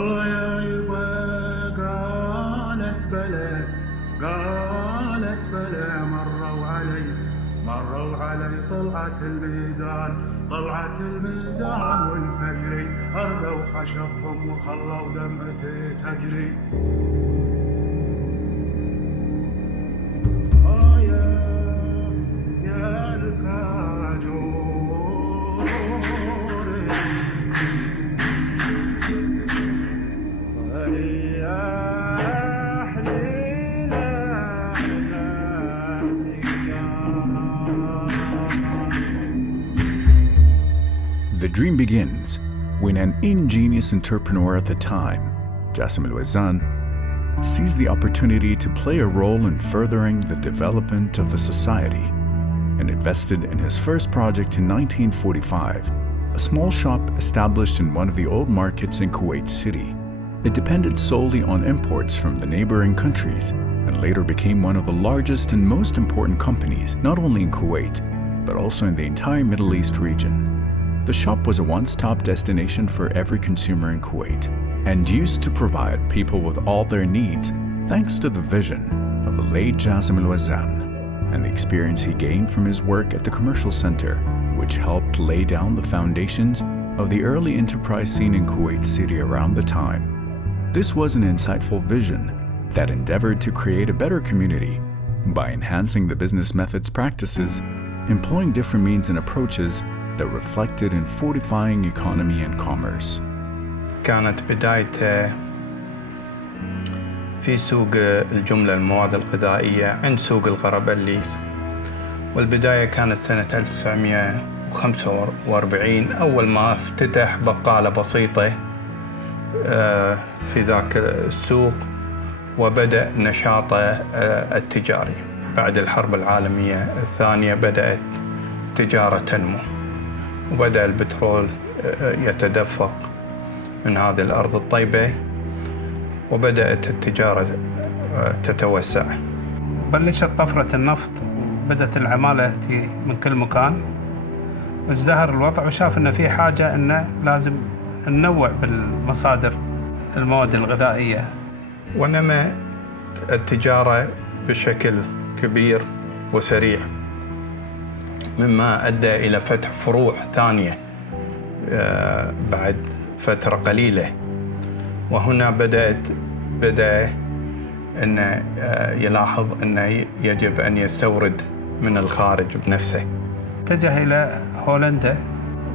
والله يا يبا قالت بلا مروا علي طلعت الميزان والفجري أرضوا خشبهم وخلوا دمعتي تجري. يا الكاجور The dream begins when an ingenious entrepreneur at the time, Jassim al-Mezzan, sees the opportunity to play a role in furthering the development of the society and invested in his first project in 1945, a small shop established in one of the old markets in Kuwait City. It depended solely on imports from the neighboring countries and later became one of the largest and most important companies, not only in Kuwait, but also in the entire Middle East region. The shop was a one-stop destination for every consumer in Kuwait and used to provide people with all their needs thanks to the vision of the late Jassim al-Mezzan and the experience he gained from his work at the commercial center, which helped lay down the foundations of the early enterprise scene in Kuwait City around the time. This was an insightful vision that endeavored to create a better community by enhancing the business methods practices, employing different means and approaches that reflected in fortifying economy and commerce. كانت بدايته في سوق الجملة المواد الغذائية عند سوق الغربلي، والبداية كانت سنة 1945 أول ما افتتح بقالة بسيطة في ذاك السوق وبدأ نشاطه التجاري. بعد الحرب العالمية الثانية بدأت التجارة تنمو وبدأ البترول يتدفق من هذه الأرض الطيبة وبدأت التجارة تتوسع. بلشت طفرة النفط وبدأت العمالة تي من كل مكان، وازدهر الوضع وشاف إن في حاجة إنه لازم ننوع بالمصادر المواد الغذائية. ونما التجارة بشكل كبير وسريع مما أدى إلى فتح فروع ثانية بعد فترة قليلة، وهنا بدأ أن يلاحظ أنه يجب أن يستورد من الخارج بنفسه. اتجه إلى هولندا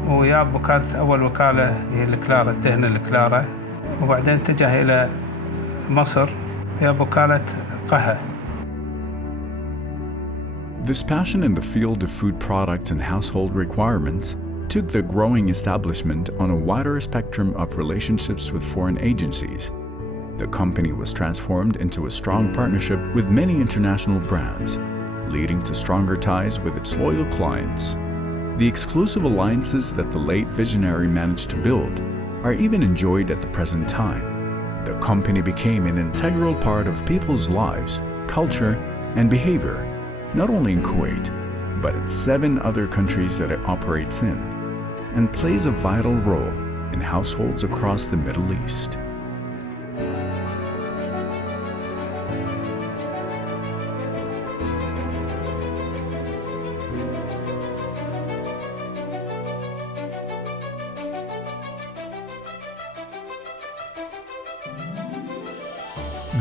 وياب وكالة أول وكالة هي الكلارة الدهن الكلارة، وبعدين اتجه إلى مصر ياب وكالة قهوة. This passion in the field of food products and household requirements took the growing establishment on a wider spectrum of relationships with foreign agencies. The company was transformed into a strong partnership with many international brands, leading to stronger ties with its loyal clients. The exclusive alliances that the late visionary managed to build are even enjoyed at the present time. The company became an integral part of people's lives, culture, and behavior, not only in Kuwait, but in 7 other countries that it operates in, and plays a vital role in households across the Middle East.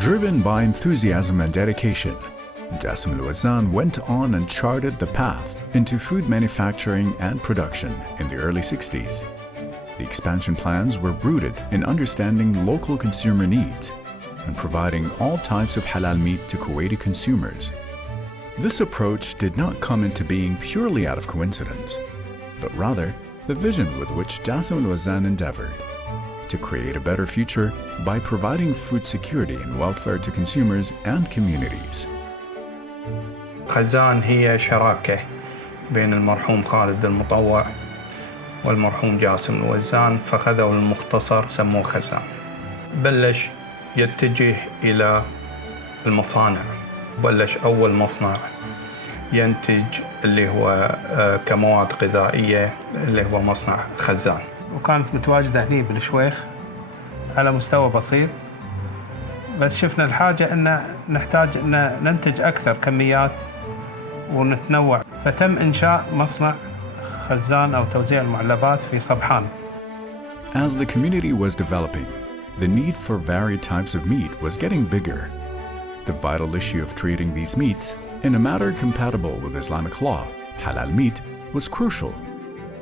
Driven by enthusiasm and dedication, Jassim al-Mezzan went on and charted the path into food manufacturing and production in the early 60s. The expansion plans were rooted in understanding local consumer needs and providing all types of halal meat to Kuwaiti consumers. This approach did not come into being purely out of coincidence, but rather the vision with which Jassim al-Mezzan endeavored to create a better future by providing food security and welfare to consumers and communities. خزان هي شراكة بين المرحوم خالد المطوع والمرحوم جاسم الوزان، فخذوا المختصر سموه خزان. بلش يتجه إلى المصانع، بلش أول مصنع ينتج اللي هو كمواد غذائية اللي هو مصنع خزان. وكانت متواجدة هني بالشويخ على مستوى بسيط، بس شفنا الحاجة أن نحتاج أن ننتج أكثر كميات ونتنوع، فتم إنشاء مصنع خزان أو توزيع المعلبات في صبحان. As the community was developing, the need for varied types of meat was getting bigger. The vital issue of treating these meats in a manner compatible with Islamic law, halal meat, was crucial.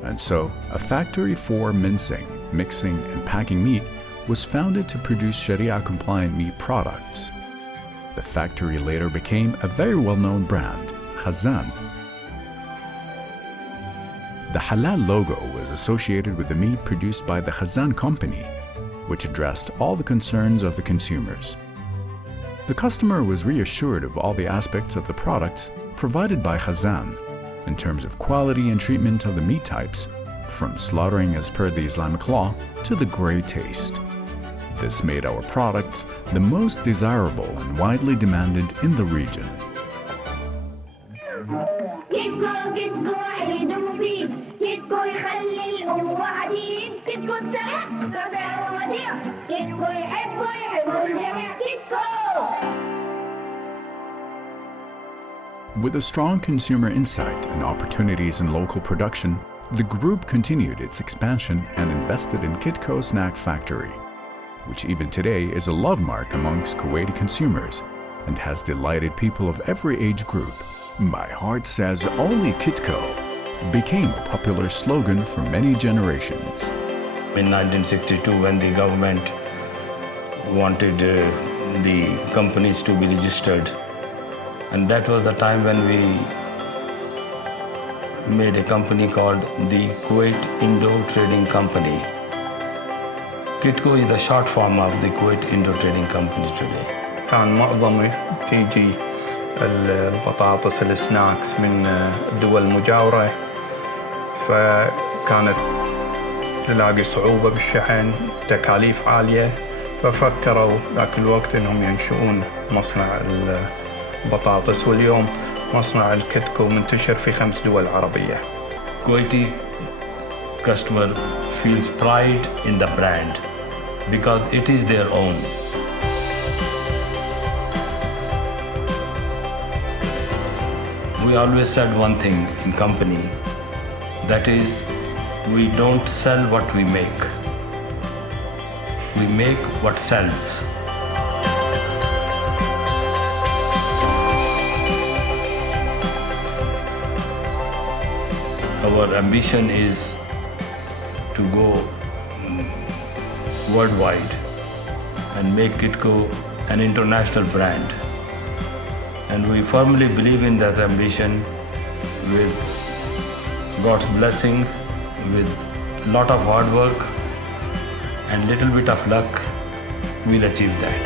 And so, a factory for mincing, mixing, and packing meat was founded to produce Sharia-compliant meat products. The factory later became a very well-known brand, Khazan. The halal logo was associated with the meat produced by the Khazan company, which addressed all the concerns of the consumers. The customer was reassured of all the aspects of the products provided by Khazan in terms of quality and treatment of the meat types, from slaughtering as per the Islamic law to the great taste. This made our products the most desirable and widely demanded in the region. With a strong consumer insight and opportunities in local production, the group continued its expansion and invested in Kitco Snack Factory, which even today is a love mark amongst Kuwaiti consumers and has delighted people of every age group. My heart says only Kitco became a popular slogan for many generations. In 1962, when the government wanted the companies to be registered, and that was the time when we made a company called the Kuwait Indo Trading Company. Kitco is the short form of the Kuwait Indo Trading Company today. كان معظمه تيجي البطاطس السناكس من الدول المجاورة، فكانت تلاقي صعوبة بالشحن، تكاليف عالية، ففكروا ذاك الوقت انهم ينشئون مصنع البطاطس، واليوم مصنع الكتكو منتشر في 5 دول عربية. Kuwaiti customer feels pride in the brand because it is their own. We always said one thing in company, that is, we don't sell what we make. We make what sells. Our ambition is to go worldwide and make Kitco an international brand. And we firmly believe in that ambition. With God's blessing, with a lot of hard work and little bit of luck, we'll achieve that.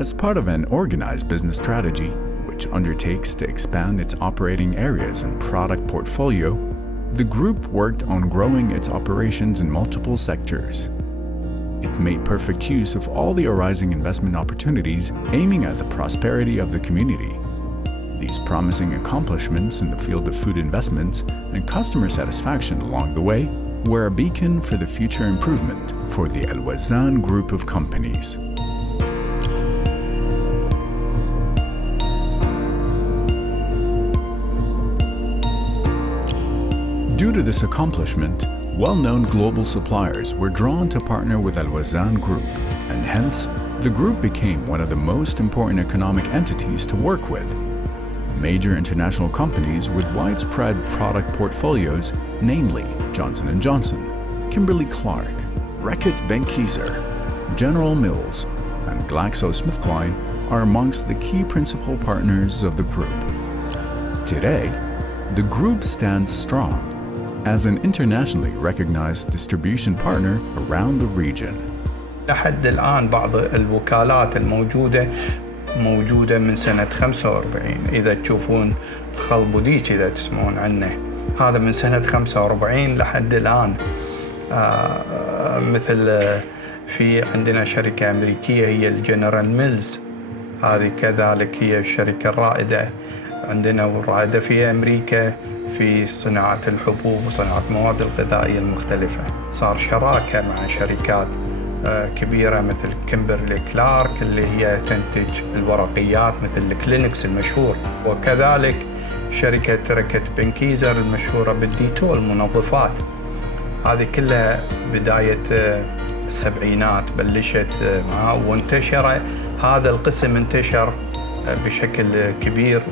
As part of an organized business strategy, which undertakes to expand its operating areas and product portfolio, the group worked on growing its operations in multiple sectors. It made perfect use of all the arising investment opportunities aiming at the prosperity of the community. These promising accomplishments in the field of food investments and customer satisfaction along the way were a beacon for the future improvement for the Al-Wazan group of companies. Due to this accomplishment, well-known global suppliers were drawn to partner with Al-Wazan Group, and hence, the group became one of the most important economic entities to work with. Major international companies with widespread product portfolios, namely Johnson & Johnson, Kimberly-Clark, Reckitt Benckiser, General Mills, and GlaxoSmithKline are amongst the key principal partners of the group. Today, the group stands strong as an internationally recognized distribution partner around the region. لحد الآن بعض الوكالات الموجودة موجودة من سنة 45. إذا تشوفون خل بوديك إذا تسمعون عنه، هذا من سنة 45 لحد الآن. مثل في عندنا شركة أمريكية هي الجنرال ميلز، هذه كذلك هي الشركة الرائدة عندنا والرائدة في أمريكا في صناعة الحبوب وصناعة المواد الغذائية المختلفة. صار شراكة مع شركات كبيرة مثل كيمبرلي كلارك اللي هي تنتج الورقيات مثل الكلينكس المشهور، وكذلك شركة ركت بنكيزر المشهورة بالديتول المنظفات. هذه كلها بداية السبعينات بلشت معها، وانتشر هذا القسم انتشر بشكل كبير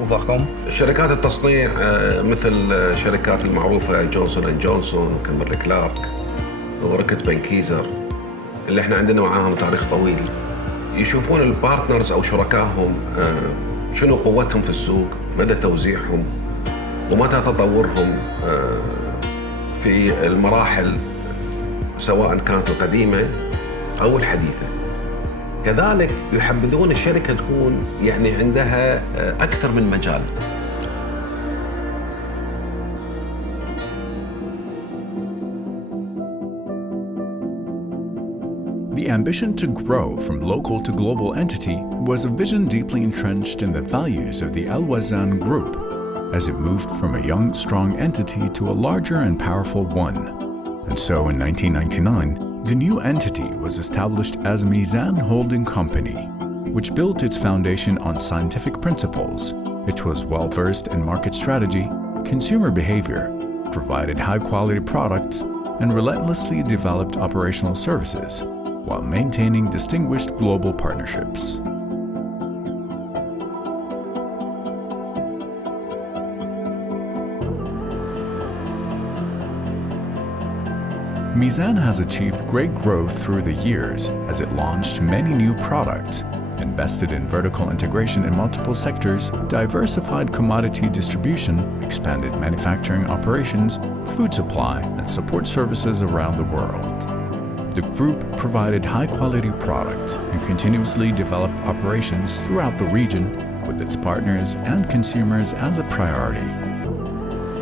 وضخم. شركات التصنيع مثل شركات المعروفة جونسون اند جونسون وكيمبرلي كلارك وركت بنكيزر اللي احنا عندنا معاهم تاريخ طويل، يشوفون البارتنرز او شركائهم شنو قوتهم في السوق، مدى توزيعهم ومتى تطورهم في المراحل سواء كانت القديمة او الحديثة. كذلك يحبذون الشركة تكون يعني عندها أكثر من مجال. The ambition to grow from local to global entity was a vision deeply entrenched in the values of the Al Mezzan Group as it moved from a young, strong entity to a larger and powerful one. And so in 1999, the new entity was established as Mezzan Holding Company, which built its foundation on scientific principles. It was well-versed in market strategy, consumer behavior, provided high-quality products, and relentlessly developed operational services, while maintaining distinguished global partnerships. Mezzan has achieved great growth through the years as it launched many new products, invested in vertical integration in multiple sectors, diversified commodity distribution, expanded manufacturing operations, food supply, and support services around the world. The group provided high-quality products and continuously developed operations throughout the region with its partners and consumers as a priority.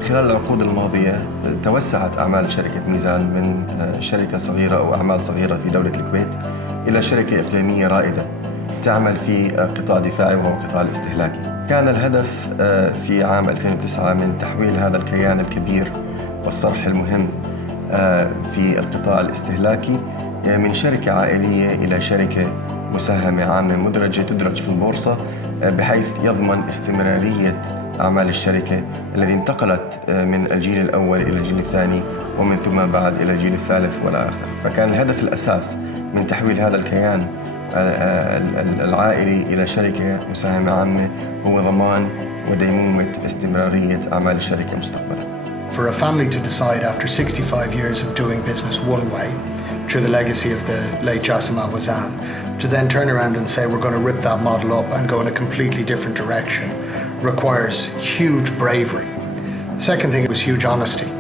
خلال العقود الماضية توسعت أعمال شركة ميزان من شركة صغيرة أو أعمال صغيرة في دولة الكويت إلى شركة إقليمية رائدة تعمل في قطاع دفاعي وهو القطاع الاستهلاكي. كان الهدف في عام 2009 من تحويل هذا الكيان الكبير والصرح المهم في القطاع الاستهلاكي من شركة عائلية إلى شركة مساهمة عامة مدرجة تدرج في البورصة، بحيث يضمن استمرارية أعمال الشركة التي انتقلت من الجيل الأول إلى الجيل الثاني ومن ثم بعد إلى الجيل الثالث والآخر. فكان الهدف الأساس من تحويل هذا الكيان العائلي إلى شركة مساهمة عامة هو ضمان وديمومة استمرارية أعمال الشركة مستقبلا. For a family to decide after 65 years of doing business one way, through the legacy of the late Mezzan Holding, to then turn around and say we're going to rip that model up and go in a completely different direction requires huge bravery. Second thing was huge honesty,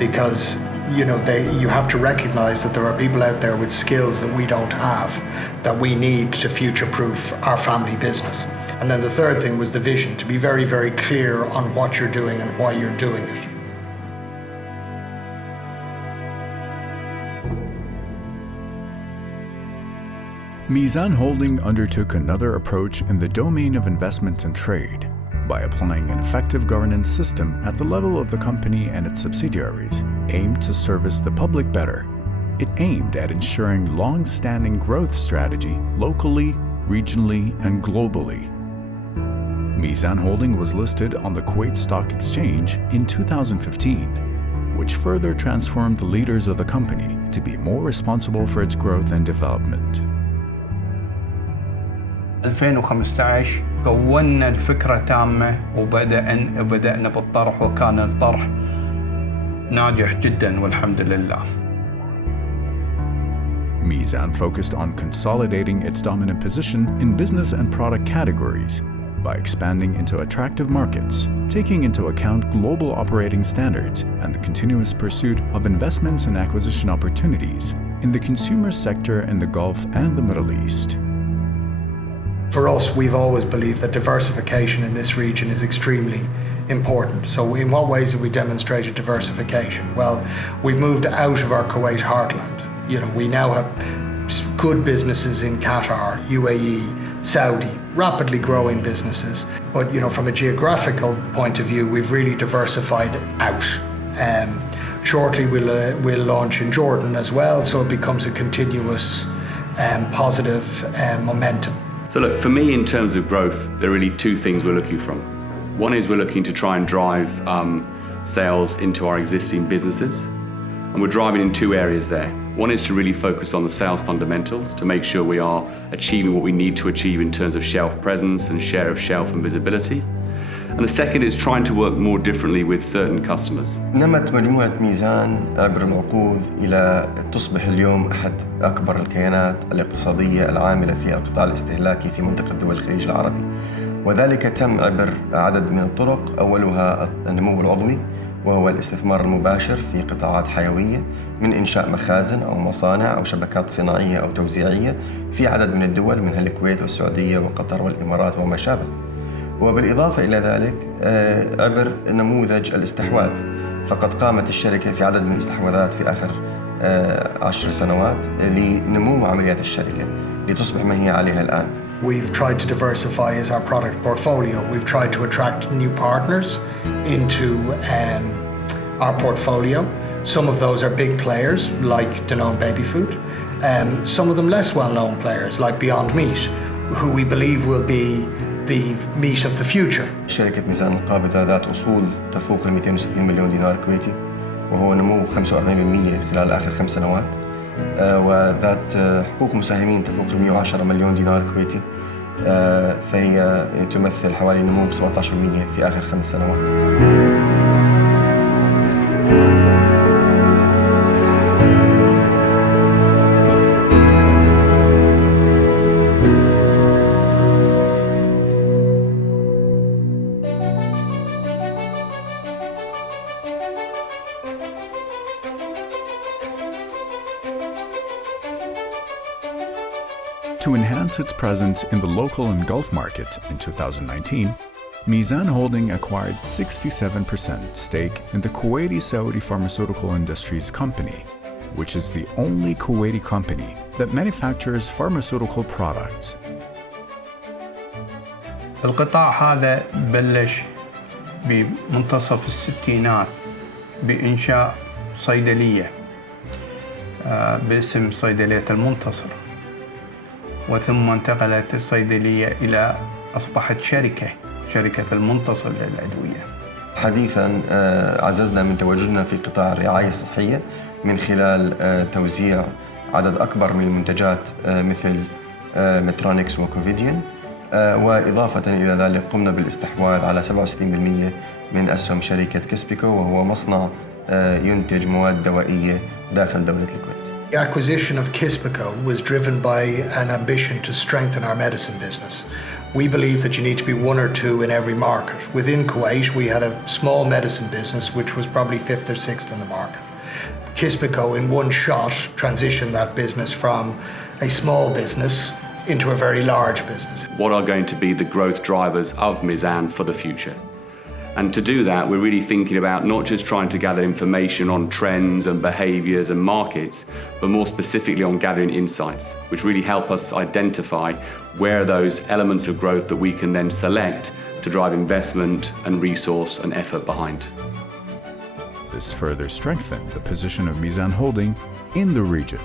because you have to recognize that there are people out there with skills that we don't have, that we need to future-proof our family business. And then the third thing was the vision, to be very, very clear on what you're doing and why you're doing it. Mezzan Holding undertook another approach in the domain of investment and trade by applying an effective governance system at the level of the company and its subsidiaries, aimed to service the public better. It aimed at ensuring long-standing growth strategy locally, regionally, and globally. Mezzan Holding was listed on the Kuwait Stock Exchange in 2015, which further transformed the leaders of the company to be more responsible for its growth and development. 2015 كونا الفكرة تامة وبدأنا بالطرح، وكان الطرح ناجح جدا والحمد لله. Mezzan focused on consolidating its dominant position in business and product categories by expanding into attractive markets, taking into account global operating standards and the continuous pursuit of investments and acquisition opportunities in the consumer sector in the Gulf and the Middle East. For us, we've always believed that diversification in this region is extremely important. So in what ways have we demonstrated diversification? Well, we've moved out of our Kuwait heartland. We now have good businesses in Qatar, UAE, Saudi, rapidly growing businesses. But from a geographical point of view, we've really diversified out. Shortly we'll launch in Jordan as well, so it becomes a continuous positive momentum. So look, for me, in terms of growth, there are really two things we're looking from. One is we're looking to try and drive sales into our existing businesses, and we're driving in two areas there. One is to really focus on the sales fundamentals to make sure we are achieving what we need to achieve in terms of shelf presence and share of shelf and visibility. And the second is trying to work more differently with certain customers. نمت مجموعة ميزان عبر العقود إلى تصبح اليوم أحد أكبر الكيانات الاقتصادية العاملة في القطاع الاستهلاكي في منطقة دول الخليج العربي، وذلك تم عبر عدد من الطرق، أولها النمو العضوي وهو الاستثمار المباشر في قطاعات حيوية من إنشاء مخازن أو مصانع أو شبكات صناعية أو توزيعية في عدد من الدول منها الكويت والسعودية وقطر والإمارات وما شابه. وبالإضافة إلى ذلك عبر نموذج الاستحواذ، فقد قامت الشركة في عدد من الاستحواذات في آخر 10 سنوات لنمو عمليات الشركة لتصبح ما هي عليها الآن. We've tried to diversify as our product portfolio. We've tried to attract new partners into our portfolio. Some of those are big players like Danone Baby Food. Some of them less well-known players like Beyond Meat, who we believe will be the meat of the future. شركة ميزان القابضة ذات أصول تفوق 260 مليون دينار كويتي، وهو نمو 45% خلال آخر 5 سنوات، وذات حقوق مساهمين تفوق 110 مليون دينار كويتي، فهي تمثل حوالي نمو 17% في آخر 5 سنوات. To enhance its presence in the local and Gulf market in 2019, Mezzan Holding acquired 67% stake in the Kuwaiti Saudi Pharmaceutical Industries Company, which is the only Kuwaiti company that manufactures pharmaceutical products. القطاع هذا بلش بمنتصف الستينات بإنشاء صيدلية باسم صيدلية المنتصر، وثم انتقلت الصيدلية إلى أصبحت شركة المنتصر للأدوية. حديثاً عززنا من تواجدنا في قطاع الرعاية الصحية من خلال توزيع عدد أكبر من المنتجات مثل مترونكس وكوفيديان، وإضافة إلى ذلك قمنا بالاستحواذ على 67% من أسهم شركة كسبيكو، وهو مصنع ينتج مواد دوائية داخل دولة الكويت. The acquisition of Kisbico was driven by an ambition to strengthen our medicine business. We believe that you need to be one or two in every market. Within Kuwait, we had a small medicine business which was probably 5th or 6th in the market. Kisbico, in one shot, transitioned that business from a small business into a very large business. What are going to be the growth drivers of Mezzan for the future? And to do that, we're really thinking about not just trying to gather information on trends and behaviours and markets, but more specifically on gathering insights, which really help us identify where are those elements of growth that we can then select to drive investment and resource and effort behind. This further strengthened the position of Mezzan Holding in the region.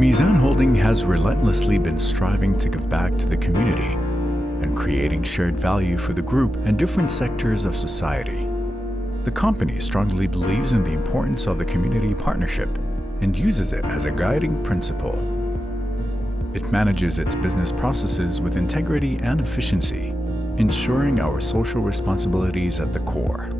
Mezzan Holding has relentlessly been striving to give back to the community and creating shared value for the group and different sectors of society. The company strongly believes in the importance of the community partnership and uses it as a guiding principle. It manages its business processes with integrity and efficiency, ensuring our social responsibilities at the core.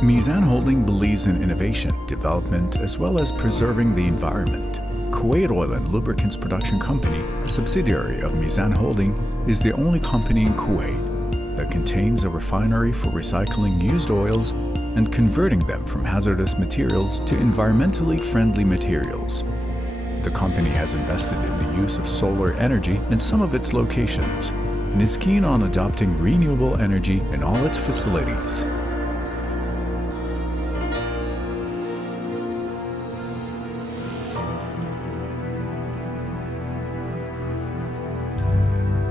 Mezzan Holding believes in innovation, development, as well as preserving the environment. Kuwait Oil and Lubricants Production Company, a subsidiary of Mezzan Holding, is the only company in Kuwait that contains a refinery for recycling used oils and converting them from hazardous materials to environmentally friendly materials. The company has invested in the use of solar energy in some of its locations and is keen on adopting renewable energy in all its facilities.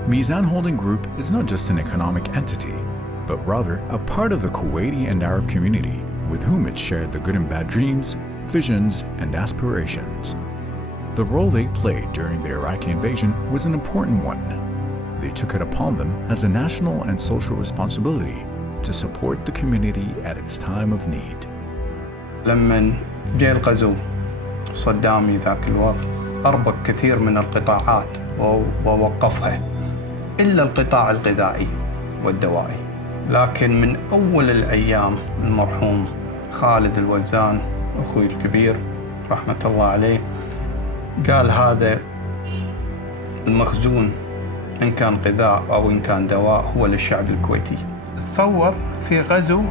Mezzan Holding Group is not just an economic entity, but rather a part of the Kuwaiti and Arab community with whom it shared the good and bad dreams, visions, and aspirations. The role they played during the Iraqi invasion was an important one. They took it upon them as a national and social responsibility to support the community at its time of need. لما جاء الغزو صدامي ذاك الوقت أربك كثير من القطاعات ووقفها إلا القطاع الغذائي والدوائي. لكن من أول الأيام المرحوم خالد الوزان أخوي الكبير رحمة الله عليه قال هذا المخزون إن كان غذاء أو إن كان دواء هو للشعب الكويتي. تصور في غزو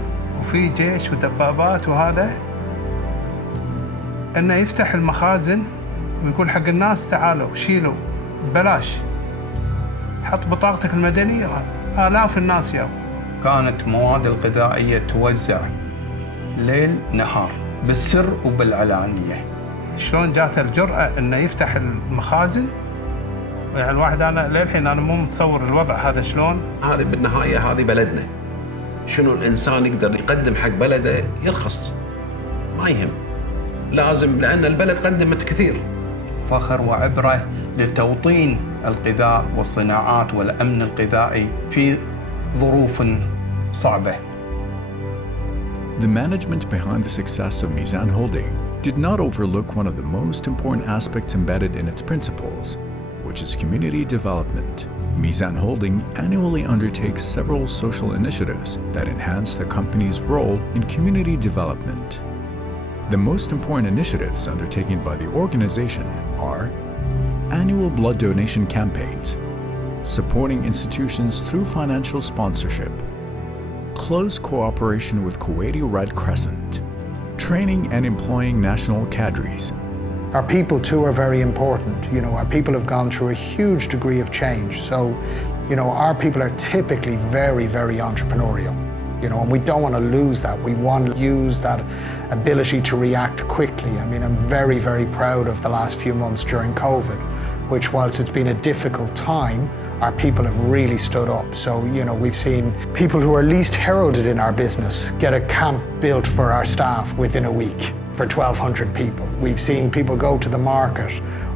وفي جيش ودبابات وهذا إنه يفتح المخازن ويقول حق الناس تعالوا شيلوا ببلاش، حط بطاقتك المدنية، آلاف الناس يابوا. كانت مواد الغذائية توزع ليل نهار بالسر وبالعلانية. شلون جات الجرأة إنه يفتح المخازن؟ يعني الواحد أنا للحين أنا مو متصور الوضع هذا شلون. هذه بالنهاية هذه بلدنا. شنو الإنسان يقدر يقدم حق بلده يرخص، ما يهم. لازم لأن البلد قدمت كثير. فخر وعبرة لتوطين الغذاء والصناعات والأمن الغذائي في ظروف صعبة. The management behind the success of Mezzan Holding did not overlook one of the most important aspects embedded in its principles, which is community development. Mezzan Holding annually undertakes several social initiatives that enhance the company's role in community development. The most important initiatives undertaken by the organization are annual blood donation campaigns, supporting institutions through financial sponsorship, close cooperation with Kuwaiti Red Crescent, training and employing national cadres. Our people too are very important. You know, our people have gone through a huge degree of change. So, you know, our people are typically very, very entrepreneurial. You know, and we don't want to lose that. We want to use that ability to react quickly. I mean, I'm very, very proud of the last few months during COVID, which whilst it's been a difficult time, our people have really stood up. So, you know, we've seen people who are least heralded in our business get a camp built for our staff within a week for 1,200 people. We've seen people go to the market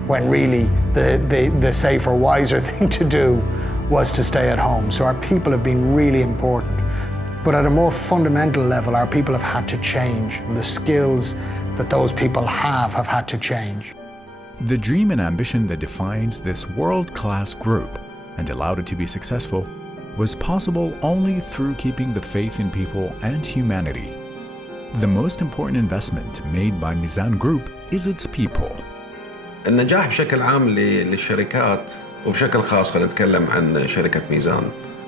when really the safer, wiser thing to do was to stay at home. So our people have been really important. But at a more fundamental level, our people have had to change. The skills that those people have had to change. The dream and ambition that defines this world-class group and allowed it to be successful was possible only through keeping the faith in people and humanity. The most important investment made by Mezzan Group is its people. النجاح بشكل عام للشركات وبشكل خاص خلينا نتكلم عن شركة ميزان،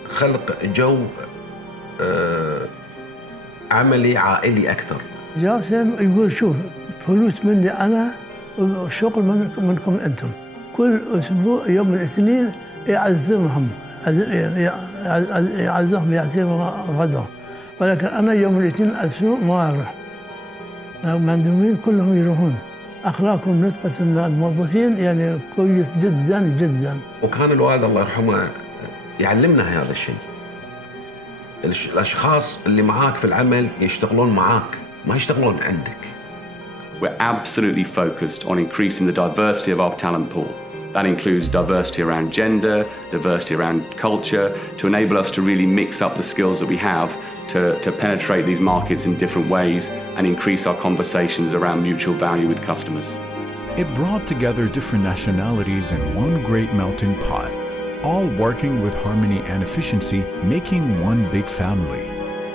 خلق جو عملي عائلي أكثر. جاسم يقول شوف فلوس مني أنا وشغل منكم أنتم. كل أسبوع يوم الاثنين يعزمهم يعزمهم غدا، ولكن أنا يوم الاثنين السوق ما أروح. المندوبين كلهم يروحون. أخلاقهم نسبة للموظفين يعني كويس جدا جدا. وكان الوالد الله يرحمه يعلمنا هذا الشيء. الأشخاص اللي معاك في العمل يشتغلون معاك ما يشتغلون عندك. We're absolutely focused on increasing the diversity of our talent pool. That includes diversity around gender, diversity around culture, to enable us to really mix up the skills that we have to penetrate these markets in different ways and increase our conversations around mutual value with customers. It brought together different nationalities in one great melting pot, all working with harmony and efficiency, making one big family.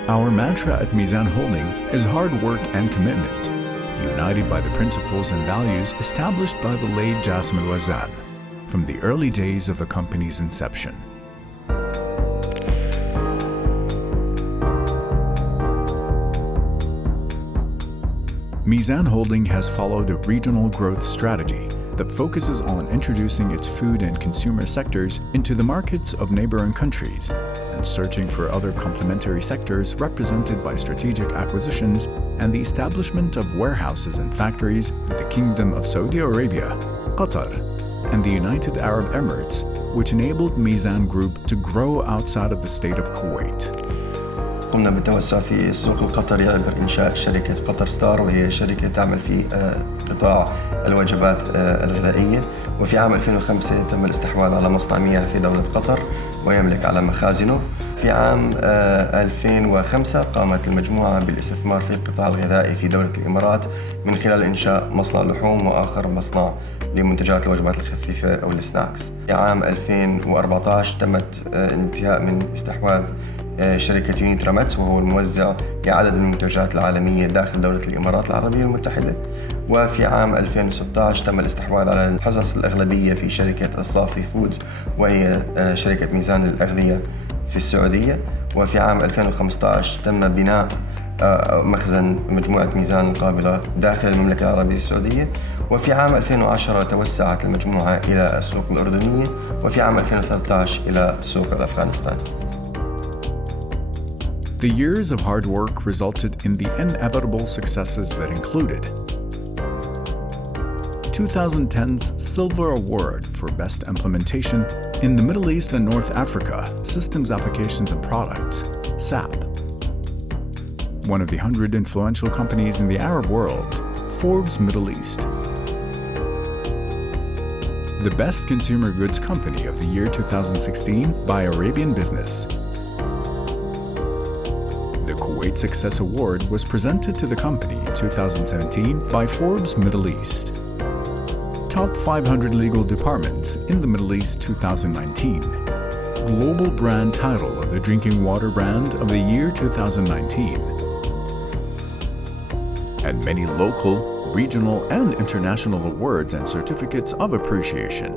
Our mantra at Mezzan Holding is hard work and commitment, united by the principles and values established by the late Jassim Al-Wazzan from the early days of the company's inception. Mezzan Holding has followed a regional growth strategy that focuses on introducing its food and consumer sectors into the markets of neighboring countries and searching for other complementary sectors represented by strategic acquisitions and the establishment of warehouses and factories in the Kingdom of Saudi Arabia, Qatar, and the United Arab Emirates, which enabled Mezzan Group to grow outside of the state of Kuwait. قمنا بالتوسع في السوق القطري عبر إنشاء شركة قطر ستار، وهي شركة تعمل في قطاع الوجبات الغذائية. وفي عام 2005 تم الاستحواذ على مصنع مياه في دولة قطر ويملك على مخازنه. في عام 2005 قامت المجموعة بالاستثمار في القطاع الغذائي في دولة الإمارات من خلال إنشاء مصنع لحوم وآخر مصنع لمنتجات الوجبات الخفيفة أو السناكس. في عام 2014 تمت الانتهاء من استحواذ شركة يونيت رامتس، وهو الموزع لعدد من المنتجات العالمية داخل دولة الإمارات العربية المتحدة. وفي عام 2016 تم الاستحواذ على الحصص الأغلبية في شركة الصافي فودز، وهي شركة ميزان للأغذية في السعودية. وفي عام 2015 تم بناء مخزن مجموعة ميزان القابضة داخل المملكة العربية السعودية. وفي عام 2010 توسعت المجموعة إلى السوق الأردنية، وفي عام 2013 إلى سوق أفغانستان. The years of hard work resulted in the inevitable successes that included 2010's Silver Award for Best Implementation in the Middle East and North Africa Systems Applications and Products, SAP. One of the 100 influential companies in the Arab world, Forbes Middle East. The Best Consumer Goods Company of the year 2016 by Arabian Business. The Kuwait Success Award was presented to the company in 2017 by Forbes Middle East. Top 500 Legal Departments in the Middle East 2019. Global Brand title of the Drinking Water Brand of the year 2019. And many local, regional, and international awards and certificates of appreciation.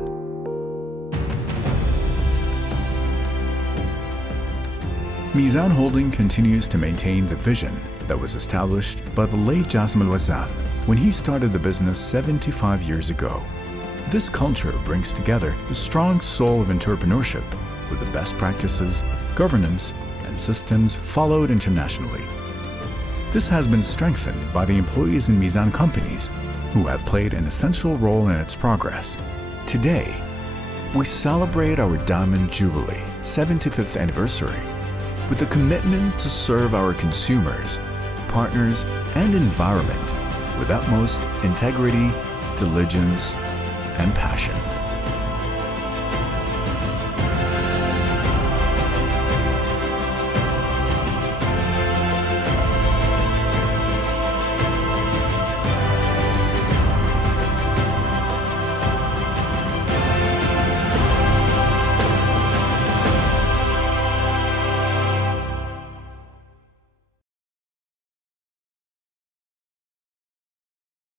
Mezzan Holding continues to maintain the vision that was established by the late Jassim Al-Wazzan when he started the business 75 years ago. This culture brings together the strong soul of entrepreneurship with the best practices, governance, and systems followed internationally. This has been strengthened by the employees in Mezzan companies who have played an essential role in its progress. Today, we celebrate our Diamond Jubilee 75th anniversary with a commitment to serve our consumers, partners, and environment with utmost integrity, diligence, and passion.